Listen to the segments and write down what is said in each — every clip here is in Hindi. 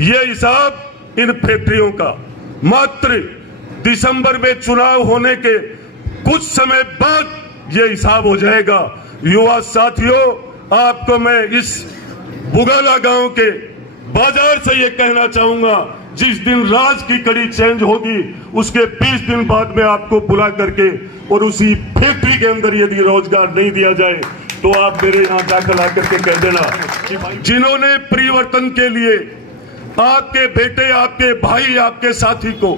ये हिसाब इन फैक्ट्रियों का मात्र दिसंबर में चुनाव होने के कुछ समय बाद ये हिसाब हो जाएगा। युवा साथियों, आपको मैं इस बुगाला गांव के बाजार से ये कहना चाहूंगा, जिस दिन राज की कड़ी चेंज होगी उसके 20 दिन बाद में आपको बुला करके और उसी फैक्ट्री के अंदर यदि रोजगार नहीं दिया जाए तो आप मेरे यहां दाखिल आकर के कह देना कि जिन्होंने परिवर्तन के लिए आपके बेटे, आपके भाई, आपके साथी को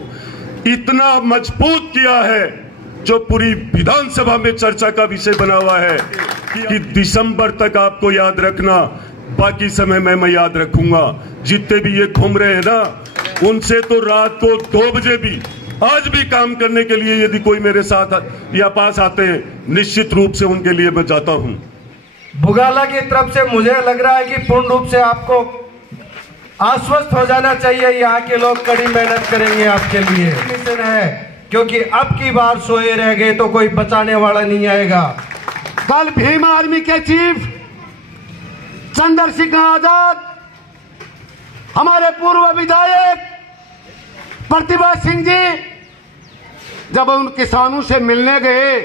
इतना मजबूत किया है, जो पूरी विधानसभा में चर्चा का विषय बना हुआ है कि दिसंबर तक आपको याद रखना, बाकी समय में मैं याद रखूंगा। जितने भी ये घूम रहे हैं ना, उनसे तो रात को 2 बजे भी आज भी काम करने के लिए यदि कोई मेरे साथ या पास आते हैं, निश्चित रूप से उनके लिए मैं जाता हूं। बुगाला की तरफ से मुझे लग रहा है कि पूर्ण रूप से आपको आश्वस्त हो जाना चाहिए, यहाँ के लोग कड़ी मेहनत करेंगे आपके लिए। मिशन है, क्योंकि अब की बार सोए रह गए तो कोई बचाने वाला नहीं आएगा। कल भीम आर्मी के चीफ चंद्रशेखर आजाद, हमारे पूर्व विधायक प्रतिभा सिंह जी जब उन किसानों से मिलने गए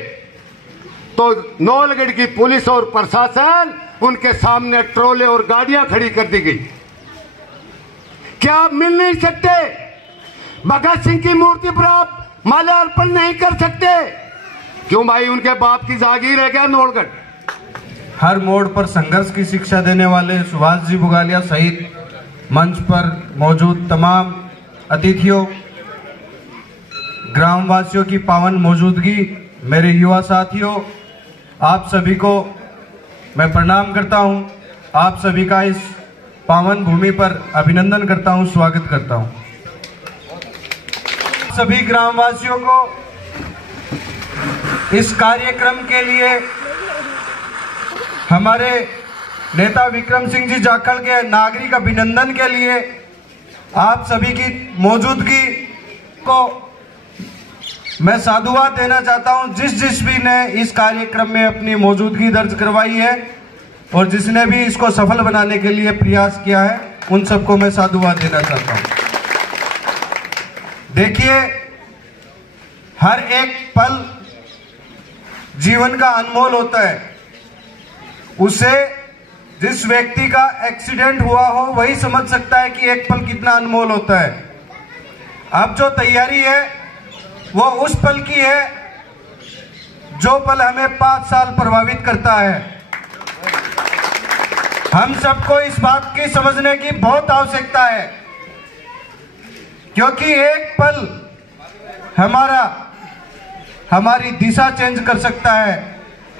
तो नौलगढ़ की पुलिस और प्रशासन उनके सामने ट्रोले और गाड़ियां खड़ी कर दी गई। क्या आप मिल नहीं सकते? भगत सिंह की मूर्ति पर आप माल्यार्पण नहीं कर सकते? क्यों भाई? उनके बाप की जागीर है क्या नौलगढ़? हर मोड़ पर संघर्ष की शिक्षा देने वाले सुभाष जी बुगालिया सहित मंच पर मौजूद तमाम अतिथियों, ग्रामवासियों की पावन मौजूदगी, मेरे युवा साथियों, आप सभी को मैं प्रणाम करता हूं। आप सभी का इस पावन भूमि पर अभिनंदन करता हूं, स्वागत करता हूं। सभी ग्रामवासियों को इस कार्यक्रम के लिए हमारे नेता विक्रम सिंह जी जाखड़ के नागरिक अभिनंदन के लिए आप सभी की मौजूदगी को मैं साधुवाद देना चाहता हूं। जिस भी ने इस कार्यक्रम में अपनी मौजूदगी दर्ज करवाई है और जिसने भी इसको सफल बनाने के लिए प्रयास किया है, उन सबको मैं साधुवाद देना चाहता हूं। देखिए, हर एक पल जीवन का अनमोल होता है। उसे जिस व्यक्ति का एक्सीडेंट हुआ हो वही समझ सकता है कि एक पल कितना अनमोल होता है। अब जो तैयारी है वो उस पल की है जो पल हमें 5 साल प्रभावित करता है। हम सबको इस बात की समझने की बहुत आवश्यकता है, क्योंकि एक पल हमारी दिशा चेंज कर सकता है,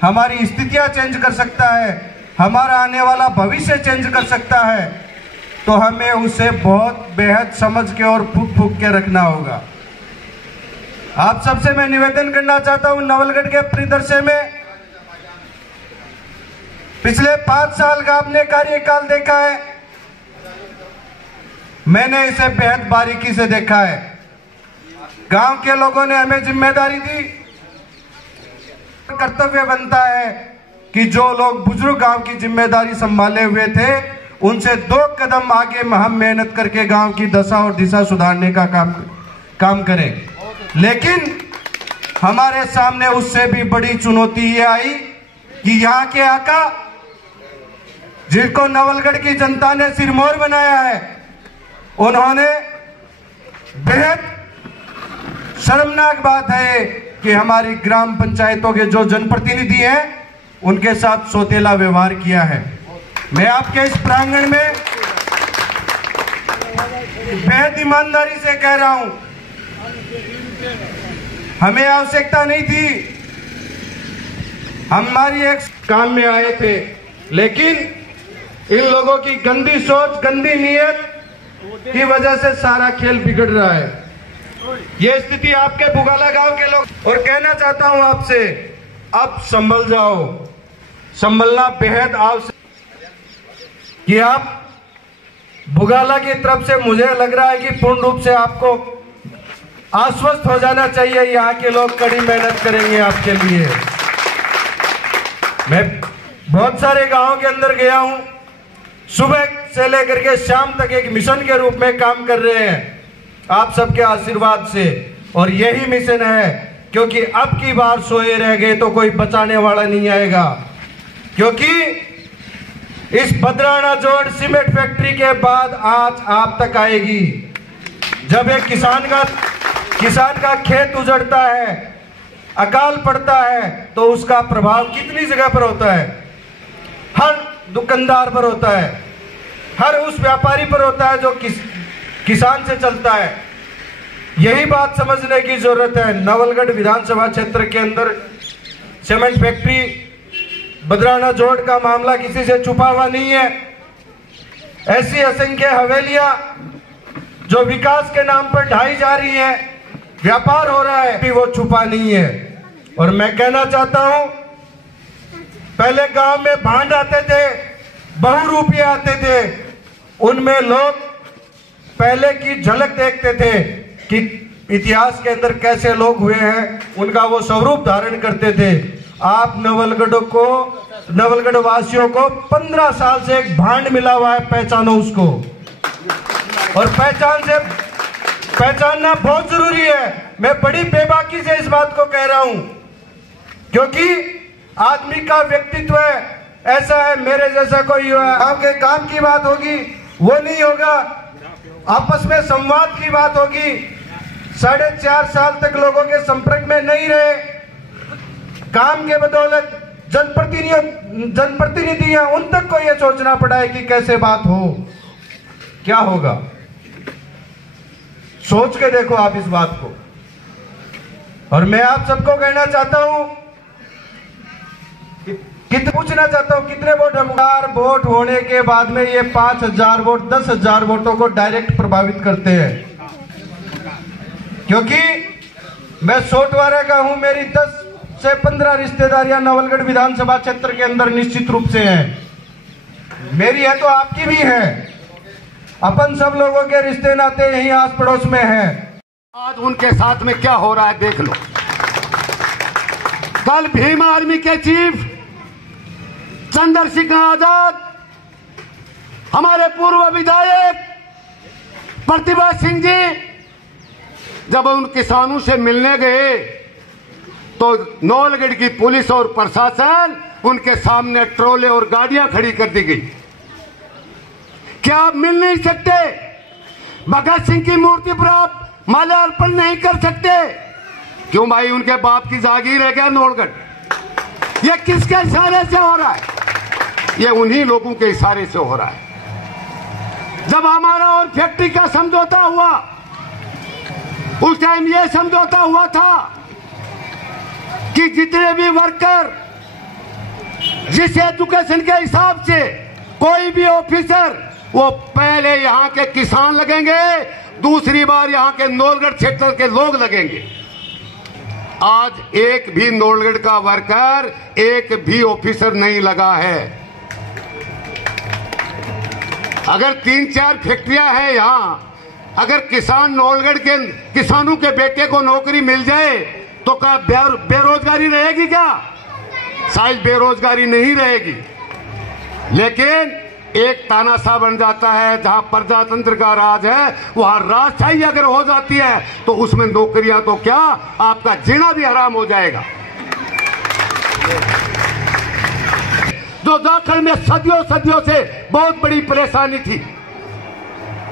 हमारी स्थितियां चेंज कर सकता है, हमारा आने वाला भविष्य चेंज कर सकता है। तो हमें उसे बहुत बेहद समझ के और फूक के रखना होगा। आप सबसे मैं निवेदन करना चाहता हूं, नवलगढ़ के परिदृश्य में पिछले 5 साल का आपने कार्यकाल देखा है, मैंने इसे बेहद बारीकी से देखा है। गांव के लोगों ने हमें जिम्मेदारी दी। कर्तव्य बनता है कि जो लोग बुजुर्ग गांव की जिम्मेदारी संभाले हुए थे, उनसे 2 कदम आगे हम मेहनत करके गांव की दशा और दिशा सुधारने का काम करें। लेकिन हमारे सामने उससे भी बड़ी चुनौती ये आई कि यहाँ के आका, जिनको नवलगढ़ की जनता ने सिरमौर बनाया है, उन्होंने बेहद शर्मनाक बात है कि हमारी ग्राम पंचायतों के जो जनप्रतिनिधि हैं उनके साथ सौतेला व्यवहार किया है। मैं आपके इस प्रांगण में बेहद ईमानदारी से कह रहा हूं, हमें आवश्यकता नहीं थी, हमारी एक काम में आए थे, लेकिन इन लोगों की गंदी सोच, गंदी नीयत की वजह से सारा खेल बिगड़ रहा है। ये स्थिति आपके बुगाला गांव के लोग, और कहना चाहता हूं आपसे, अब संभल जाओ। संभलना बेहद आवश्यक कि आप बुगाला की तरफ से मुझे लग रहा है कि पूर्ण रूप से आपको आश्वस्त हो जाना चाहिए, यहाँ के लोग कड़ी मेहनत करेंगे आपके लिए। मैं बहुत सारे गांवों के अंदर गया हूं, सुबह से लेकर के शाम तक एक मिशन के रूप में काम कर रहे हैं आप सबके आशीर्वाद से। और यही मिशन है, क्योंकि अब की बार सोए रह गए तो कोई बचाने वाला नहीं आएगा। क्योंकि इस बदराना जोड़ सीमेंट फैक्ट्री के बाद आज आप तक आएगी। जब एक किसान का खेत उजड़ता है, अकाल पड़ता है, तो उसका प्रभाव कितनी जगह पर होता है? हर दुकानदार पर होता है, हर उस व्यापारी पर होता है जो किसान से चलता है। यही बात समझने की जरूरत है। नवलगढ़ विधानसभा क्षेत्र के अंदर सीमेंट फैक्ट्री बदराना जोड़ का मामला किसी से छुपा हुआ नहीं है। ऐसी असंख्य हवेलियां जो विकास के नाम पर ढाई जा रही हैं, व्यापार हो रहा है, वो छुपा नहीं है। और मैं कहना चाहता हूं, पहले गांव में भांड आते थे, बहुरूपी आते थे, उनमें लोग पहले की झलक देखते थे कि इतिहास के अंदर कैसे लोग हुए हैं, उनका वो स्वरूप धारण करते थे। आप नवलगढ़ वासियों को 15 साल से एक भांड मिला हुआ है, पहचानो उसको। और पहचानना बहुत जरूरी है। मैं बड़ी बेबाकी से इस बात को कह रहा हूं, क्योंकि आदमी का व्यक्तित्व ऐसा है, मेरे जैसा कोई आपके काम की बात होगी वो नहीं होगा, आपस में संवाद की बात होगी। 4.5 साल तक लोगों के संपर्क में नहीं रहे, काम के बदौलत जनप्रतिनिधि हैं, उन तक को यह सोचना पड़ा है कि कैसे बात हो, क्या होगा। सोच के देखो आप इस बात को। और मैं आप सबको कहना चाहता हूं, पूछना चाहता हूं, कितने वोट हम? 4 वोट होने के बाद में ये 5,000 वोट 10,000 वोटों को डायरेक्ट प्रभावित करते हैं। क्योंकि मैं सोटवारा का हूं, मेरी 10 से 15 रिश्तेदारियां नवलगढ़ विधानसभा क्षेत्र के अंदर निश्चित रूप से हैं। मेरी है तो आपकी भी है, अपन सब लोगों के रिश्ते नाते यहीं आस पड़ोस में हैं। आज उनके साथ में क्या हो रहा है देख लो। कल भीम आर्मी के चीफ चंद्रशेखर आजाद, हमारे पूर्व विधायक प्रतिभा सिंह जी जब उन किसानों से मिलने गए तो नवलगढ़ की पुलिस और प्रशासन उनके सामने ट्रोले और गाड़ियां खड़ी कर दी गई। क्या आप मिल नहीं सकते? भगत सिंह की मूर्ति पर आप माल्यार्पण नहीं कर सकते? क्यों भाई? उनके बाप की जागीर है क्या नवलगढ़? ये किसके इशारे से हो रहा है? ये उन्हीं लोगों के इशारे से हो रहा है। जब हमारा और फैक्ट्री का समझौता हुआ, उस टाइम ये समझौता हुआ था कि जितने भी वर्कर जिस एजुकेशन के हिसाब से कोई भी ऑफिसर, वो पहले यहाँ के किसान लगेंगे, दूसरी बार यहाँ के नवलगढ़ क्षेत्र के लोग लगेंगे। आज एक भी नवलगढ़ का वर्कर, एक भी ऑफिसर नहीं लगा है। अगर 3-4 फैक्ट्रियां हैं यहाँ, अगर किसान नवलगढ़ के किसानों के बेटे को नौकरी मिल जाए तो क्या बेरोजगारी रहेगी? क्या शायद बेरोजगारी नहीं रहेगी, लेकिन एक तानाशाह बन जाता है। जहां प्रजातंत्र का राज है वहां राजशाही अगर हो जाती है तो उसमें नौकरियां तो क्या, आपका जीना भी हराम हो जाएगा। जो दाखिल में सदियों से बहुत बड़ी परेशानी थी,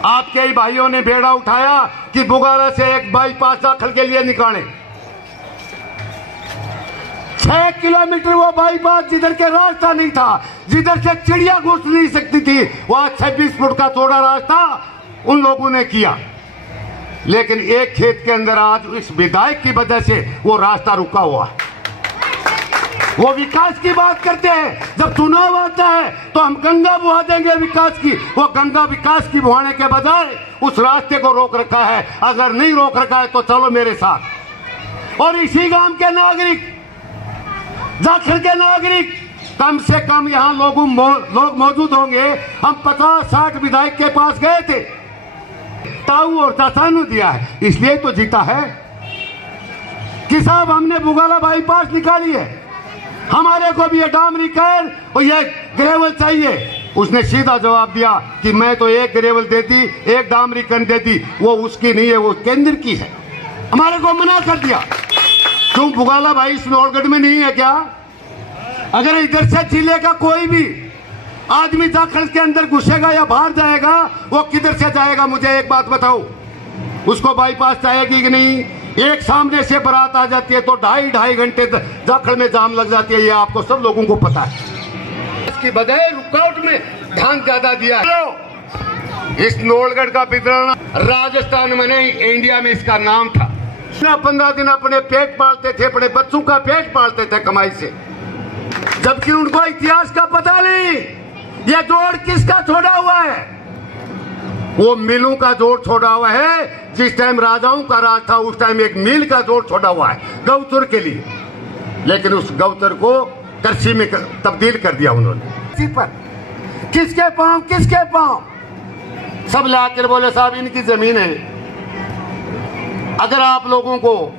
आपके ही भाइयों ने बेड़ा उठाया कि बुगारा से एक बाईपास दाखिल के लिए निकाले। 6 किलोमीटर वो बाईपास, जिधर के रास्ता नहीं था, जिधर से चिड़िया घुस नहीं सकती थी, वहां 26 फुट का चौड़ा रास्ता उन लोगों ने किया। लेकिन एक खेत के अंदर आज इस विधायक की वजह से वो रास्ता रुका हुआ है। वो विकास की बात करते हैं, जब चुनाव आता है तो हम गंगा बुहा देंगे विकास की, वो गंगा विकास की बुहाने के बजाय उस रास्ते को रोक रखा है। अगर नहीं रोक रखा है तो चलो मेरे साथ। और इसी गांव के नागरिक, जाखड़ के नागरिक, कम से कम यहाँ लोग मौजूद होंगे। हम 50-60 विधायक के पास गए थे, ताऊ और चाचानु दिया है, इसलिए तो जीता है कि साहब हमने बुगाला बाईपास निकाली है, हमारे को भी ये डामरीकरण और ये ग्रेवल चाहिए। उसने सीधा जवाब दिया कि मैं तो एक ग्रेवल देती, एक डामरीकरण देती, वो उसकी नहीं है, वो केंद्र की है। हमारे को मना कर दिया। क्यों बुगाला भाई स्नोलगढ़ में नहीं है क्या? अगर इधर से जिले का कोई भी आदमी जाखड़ के अंदर घुसेगा या बाहर जाएगा, वो किधर से जाएगा? मुझे एक बात बताओ, उसको बाईपास जाएगी कि नहीं? एक सामने से बारात आ जाती है तो 2.5 घंटे जाखड़ में जाम लग जाती है, ये आपको सब लोगों को पता है। इसकी बजाय रुकावट में ध्यान ज्यादा दिया है। इस नोलगढ़ का वितरण राजस्थान में नहीं, इंडिया में इसका नाम था। 15 दिन अपने पेट पालते थे, अपने बच्चों का पेट पालते थे कमाई से, जबकि उनको इतिहास का पता नहीं। यह जोड़ किसका छोड़ा हुआ है? वो मिलों का जोड़ छोड़ा हुआ है। जिस टाइम राजाओं का राज था उस टाइम एक मिल का जोड़ छोड़ा हुआ है गौचर के लिए, लेकिन उस गौचर को कृषि में तब्दील कर दिया उन्होंने। पर किसके पांव, किसके पांव? सब लाकर बोले साहब इनकी जमीन है। अगर आप लोगों को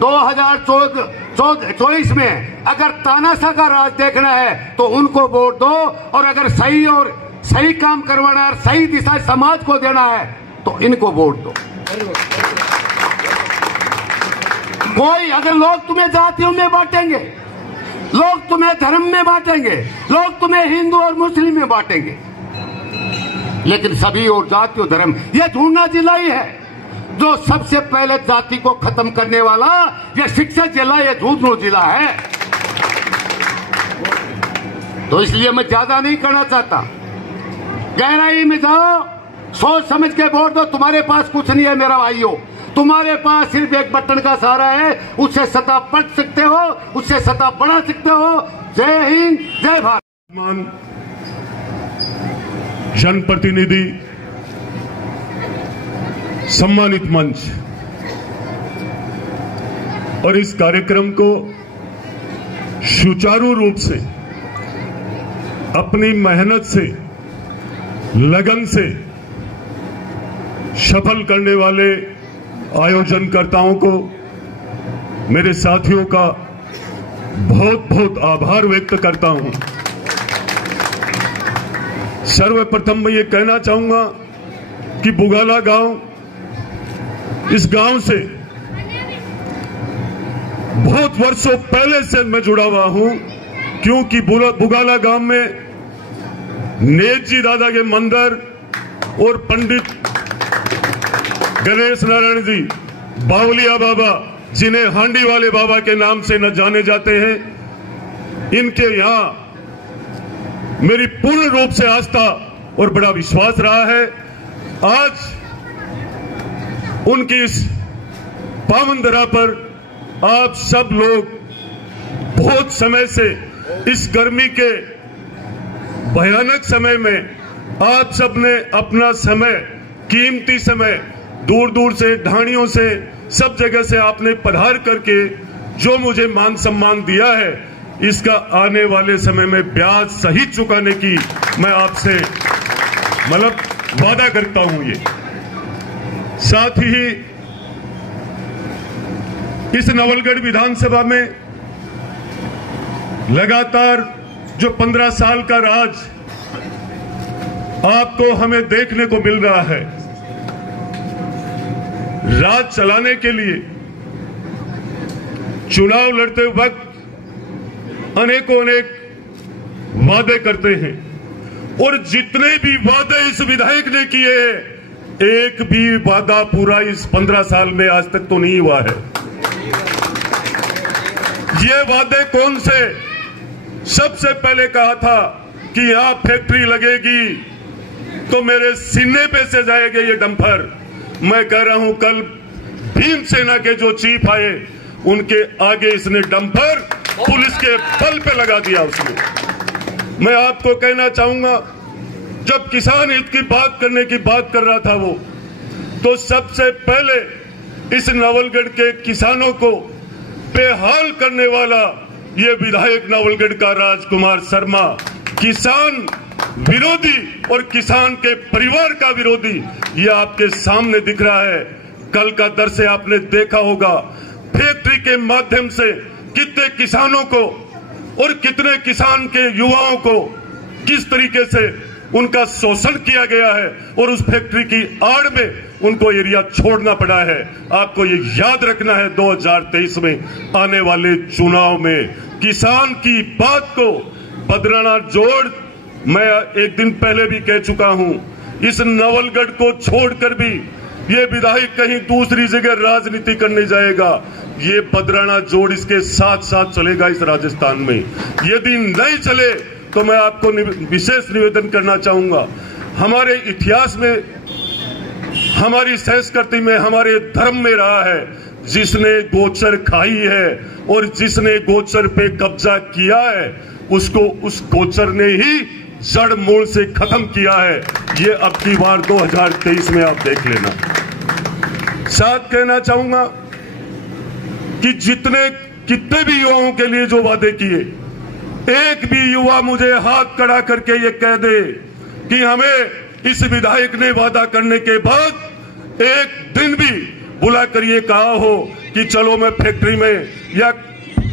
2024 में अगर तानाशाह का राज देखना है तो उनको वोट दो, और अगर सही काम करवाना है, सही दिशा समाज को देना है तो इनको वोट दो। कोई अगर लोग तुम्हें जातियों में बांटेंगे, लोग तुम्हें धर्म में बांटेंगे, लोग तुम्हें हिंदू और मुस्लिम में बांटेंगे, लेकिन सभी और जाति और धर्म, यह ढूंढना जिला ही है जो सबसे पहले जाति को खत्म करने वाला। यह शिक्षा जिला, यह झूठनो जिला है। तो इसलिए मैं ज्यादा नहीं करना चाहता। गहराई में जाओ, सोच समझ के वोट दो। तुम्हारे पास कुछ नहीं है मेरा भाइयों, तुम्हारे पास सिर्फ एक बटन का सहारा है। उससे सत्ता पलट सकते हो, उससे सत्ता बढ़ा सकते हो। जय हिंद, जय भारत। जनप्रतिनिधि, सम्मानित मंच और इस कार्यक्रम को सुचारू रूप से अपनी मेहनत से, लगन से सफल करने वाले आयोजनकर्ताओं को, मेरे साथियों का बहुत बहुत आभार व्यक्त करता हूं। सर्वप्रथम मैं ये कहना चाहूंगा कि बुगाला गांव, इस गांव से बहुत वर्षों पहले से मैं जुड़ा हुआ हूं, क्योंकि बुगाला गांव में नेत जी दादा के मंदिर और पंडित गणेश नारायण जी, बावलिया बाबा, जिन्हें हांडी वाले बाबा के नाम से न जाने जाते हैं, इनके यहां मेरी पूर्ण रूप से आस्था और बड़ा विश्वास रहा है। आज उनकी इस पावन धरा पर आप सब लोग बहुत समय से, इस गर्मी के भयानक समय में, आप सब ने अपना समय, कीमती समय, दूर दूर से, ढाणियों से, सब जगह से आपने पधार करके जो मुझे मान सम्मान दिया है, इसका आने वाले समय में ब्याज सहित चुकाने की मैं आपसे वादा करता हूं। ये साथ ही इस नवलगढ़ विधानसभा में लगातार जो 15 साल का राज आपको हमें देखने को मिल रहा है, राज चलाने के लिए चुनाव लड़ते वक्त अनेकों अनेक वादे करते हैं, और जितने भी वादे इस विधायक ने किए हैं, एक भी वादा पूरा इस 15 साल में आज तक तो नहीं हुआ है। ये वादे कौन से? सबसे पहले कहा था कि यहां फैक्ट्री लगेगी तो मेरे सीने पे से जाएगा ये डंपर। मैं कह रहा हूं, कल भीमसेना के जो चीफ आए, उनके आगे इसने डंपर पुलिस के बल पे लगा दिया उसने। मैं आपको कहना चाहूंगा, जब किसान हित की बात करने की बात कर रहा था वो, तो सबसे पहले इस नवलगढ़ के किसानों को बेहाल करने वाला ये विधायक नवलगढ़ का राजकुमार शर्मा, किसान विरोधी और किसान के परिवार का विरोधी, ये आपके सामने दिख रहा है। कल का दृश्य आपने देखा होगा, फैक्ट्री के माध्यम से कितने किसानों को और कितने किसान के युवाओं को, किस तरीके से उनका शोषण किया गया है और उस फैक्ट्री की आड़ में उनको एरिया छोड़ना पड़ा है। आपको ये याद रखना है 2023 में आने वाले चुनाव में किसान की बात को बदराना जोड़। मैं एक दिन पहले भी कह चुका हूं, इस नवलगढ़ को छोड़कर भी ये विधायक कहीं दूसरी जगह राजनीति करने जाएगा। ये बदराना जोड़ इसके साथ साथ चलेगा इस राजस्थान में। यदि नहीं चले तो मैं आपको विशेष निवेदन करना चाहूंगा, हमारे इतिहास में, हमारी संस्कृति में, हमारे धर्म में रहा है, जिसने गोचर खाई है और जिसने गोचर पे कब्जा किया है उसको उस गोचर ने ही जड़ मूल से खत्म किया है। ये अब की बार 2023 में आप देख लेना। साथ कहना चाहूंगा कि कितने भी युवाओं के लिए जो वादे किए, एक भी युवा मुझे हाथ खड़ा करके ये कह दे कि हमें इस विधायक ने वादा करने के बाद एक दिन भी बुला कर ये कहा हो कि चलो मैं फैक्ट्री में, या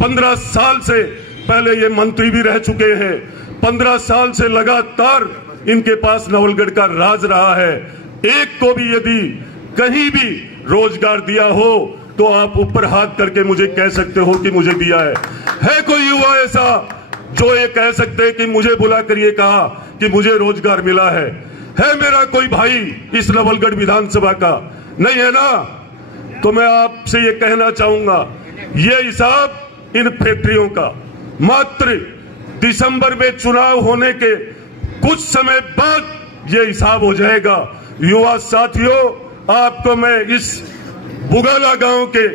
15 साल से पहले ये मंत्री भी रह चुके हैं, 15 साल से लगातार इनके पास नवलगढ़ का राज रहा है, एक को भी यदि कहीं भी रोजगार दिया हो तो आप ऊपर हाथ करके मुझे कह सकते हो कि मुझे दिया है कोई युवा ऐसा जो ये कह सकते हैं कि मुझे बुलाकर ये कहा कि मुझे रोजगार मिला है मेरा कोई भाई इस नवलगढ़ विधानसभा का? नहीं है ना? तो मैं आपसे ये कहना चाहूंगा, ये हिसाब इन फैक्ट्रियों का मात्र दिसंबर में चुनाव होने के कुछ समय बाद ये हिसाब हो जाएगा। युवा साथियों, आपको मैं इस बुगाला गांव के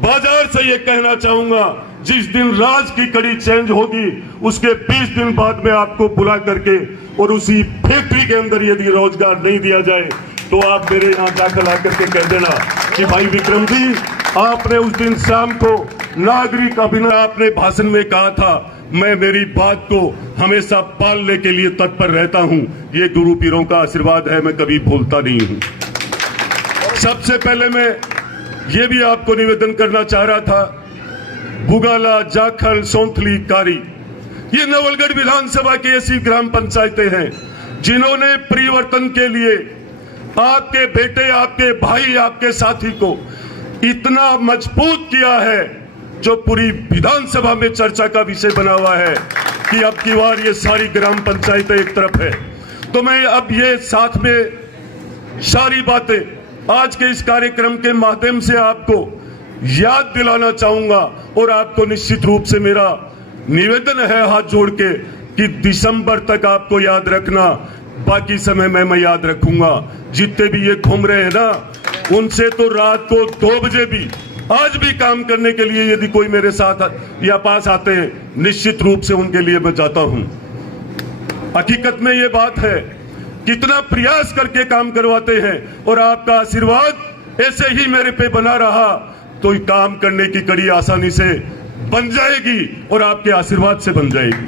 बाजार से ये कहना चाहूंगा, जिस दिन राज की कड़ी चेंज होगी उसके 20 दिन बाद में आपको बुला करके और उसी फैक्ट्री के अंदर यदि रोजगार नहीं दिया जाए तो आप मेरे यहाँ जाकर आकर के कह देना कि भाई विक्रम जी, आपने उस दिन शाम को नागरिक अभिनय आपने भाषण में कहा था, मैं मेरी बात को हमेशा पालने के लिए तत्पर रहता हूं। ये गुरु पीरों का आशीर्वाद है, मैं कभी भूलता नहीं हूं। सबसे पहले मैं ये भी आपको निवेदन करना चाह रहा था, बुगाला, जाखल, सौंथली, कारी, ये नवलगढ़ विधानसभा की ऐसी ग्राम पंचायतें हैं जिन्होंने परिवर्तन के लिए आपके बेटे, आपके भाई, आपके साथी को इतना मजबूत किया है जो पूरी विधानसभा में चर्चा का विषय बना हुआ है कि अब की बार ये सारी ग्राम पंचायतें एक तरफ है। तो मैं अब ये साथ में सारी बातें आज के इस कार्यक्रम के माध्यम से आपको याद दिलाना चाहूंगा और आपको निश्चित रूप से मेरा निवेदन है हाथ जोड़ के कि दिसंबर तक आपको याद रखना, बाकी समय में मैं याद रखूंगा। जितने भी ये घूम रहे हैं ना, उनसे तो रात को 2 बजे भी आज भी काम करने के लिए यदि कोई मेरे साथ या पास आते हैं, निश्चित रूप से उनके लिए मैं जाता हूं। हकीकत में ये बात है, कितना प्रयास करके काम करवाते हैं और आपका आशीर्वाद ऐसे ही मेरे पे बना रहा तो काम करने की कड़ी आसानी से बन जाएगी और आपके आशीर्वाद से बन जाएगी।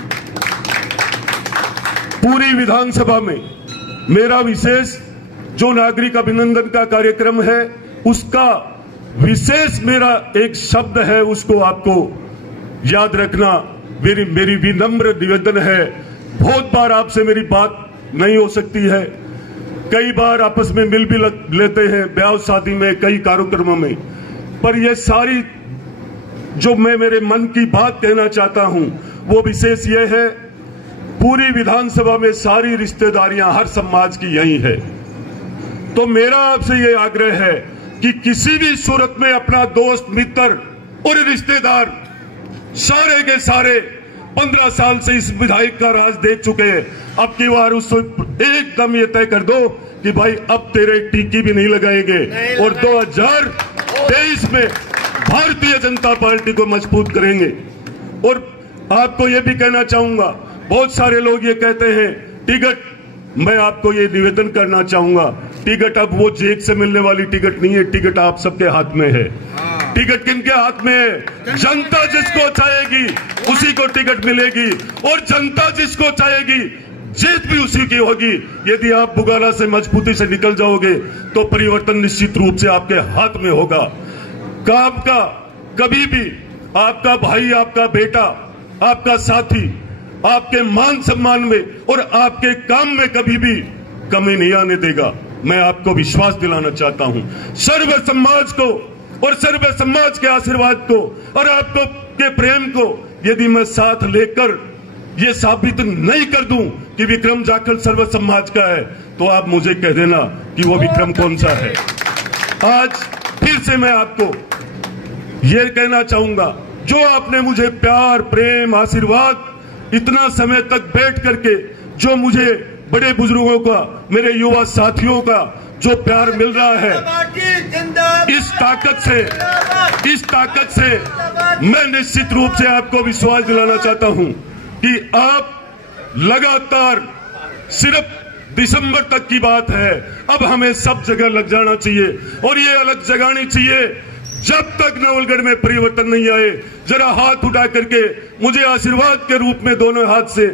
पूरी विधानसभा में मेरा विशेष जो नागरिक अभिनंदन का कार्यक्रम है उसका विशेष मेरा एक शब्द है, उसको आपको याद रखना। मेरी विनम्र निवेदन है, बहुत बार आपसे मेरी बात नहीं हो सकती है, कई बार आपस में मिल भी लेते हैं ब्याह शादी में, कई कार्यक्रमों में, पर यह सारी जो मैं मेरे मन की बात कहना चाहता हूं वो विशेष ये है, पूरी विधानसभा में सारी रिश्तेदारियां हर समाज की यही है। तो मेरा आपसे ये आग्रह है कि किसी भी सूरत में अपना दोस्त, मित्र और रिश्तेदार सारे के सारे 15 साल से इस विधायक का राज देख चुके हैं, अब की बार उसको एकदम ये तय कर दो कि भाई अब तेरे टीकी भी नहीं लगाएंगे और 2023 में भारतीय जनता पार्टी को मजबूत करेंगे। और आपको ये भी कहना चाहूंगा, बहुत सारे लोग ये कहते हैं टिकट, मैं आपको ये निवेदन करना चाहूंगा, टिकट अब वो जेब से मिलने वाली टिकट नहीं है, टिकट आप सबके हाथ में है। टिकट किनके हाथ में है? जनता जिसको चाहेगी उसी को टिकट मिलेगी और जनता जिसको चाहेगी जीत भी उसी की होगी। यदि आप बुगाला से मजबूती से निकल जाओगे तो परिवर्तन निश्चित रूप से आपके हाथ में होगा। काम का कभी भी आपका भाई, आपका बेटा, आपका साथी आपके मान सम्मान में और आपके काम में कभी भी कमी नहीं आने देगा। मैं आपको विश्वास दिलाना चाहता हूं, सर्व समाज को और सर्व समाज के आशीर्वाद को और आपको के प्रेम को यदि मैं साथ लेकर ये साबित नहीं कर दूं कि विक्रम जाखड़ सर्व समाज का है, तो आप मुझे कह देना कि वो विक्रम कौन सा है। आज फिर से मैं आपको ये कहना चाहूंगा, जो आपने मुझे प्यार, प्रेम, आशीर्वाद इतना समय तक बैठ करके जो मुझे बड़े बुजुर्गों का, मेरे युवा साथियों का जो प्यार मिल रहा है, इस ताकत से मैं निश्चित रूप से आपको विश्वास दिलाना चाहता हूं कि आप लगातार, सिर्फ दिसंबर तक की बात है, अब हमें सब जगह लग जाना चाहिए और ये अलग जगानी चाहिए। जब तक नवलगढ़ में परिवर्तन नहीं आए, जरा हाथ उठा करके मुझे आशीर्वाद के रूप में दोनों हाथ से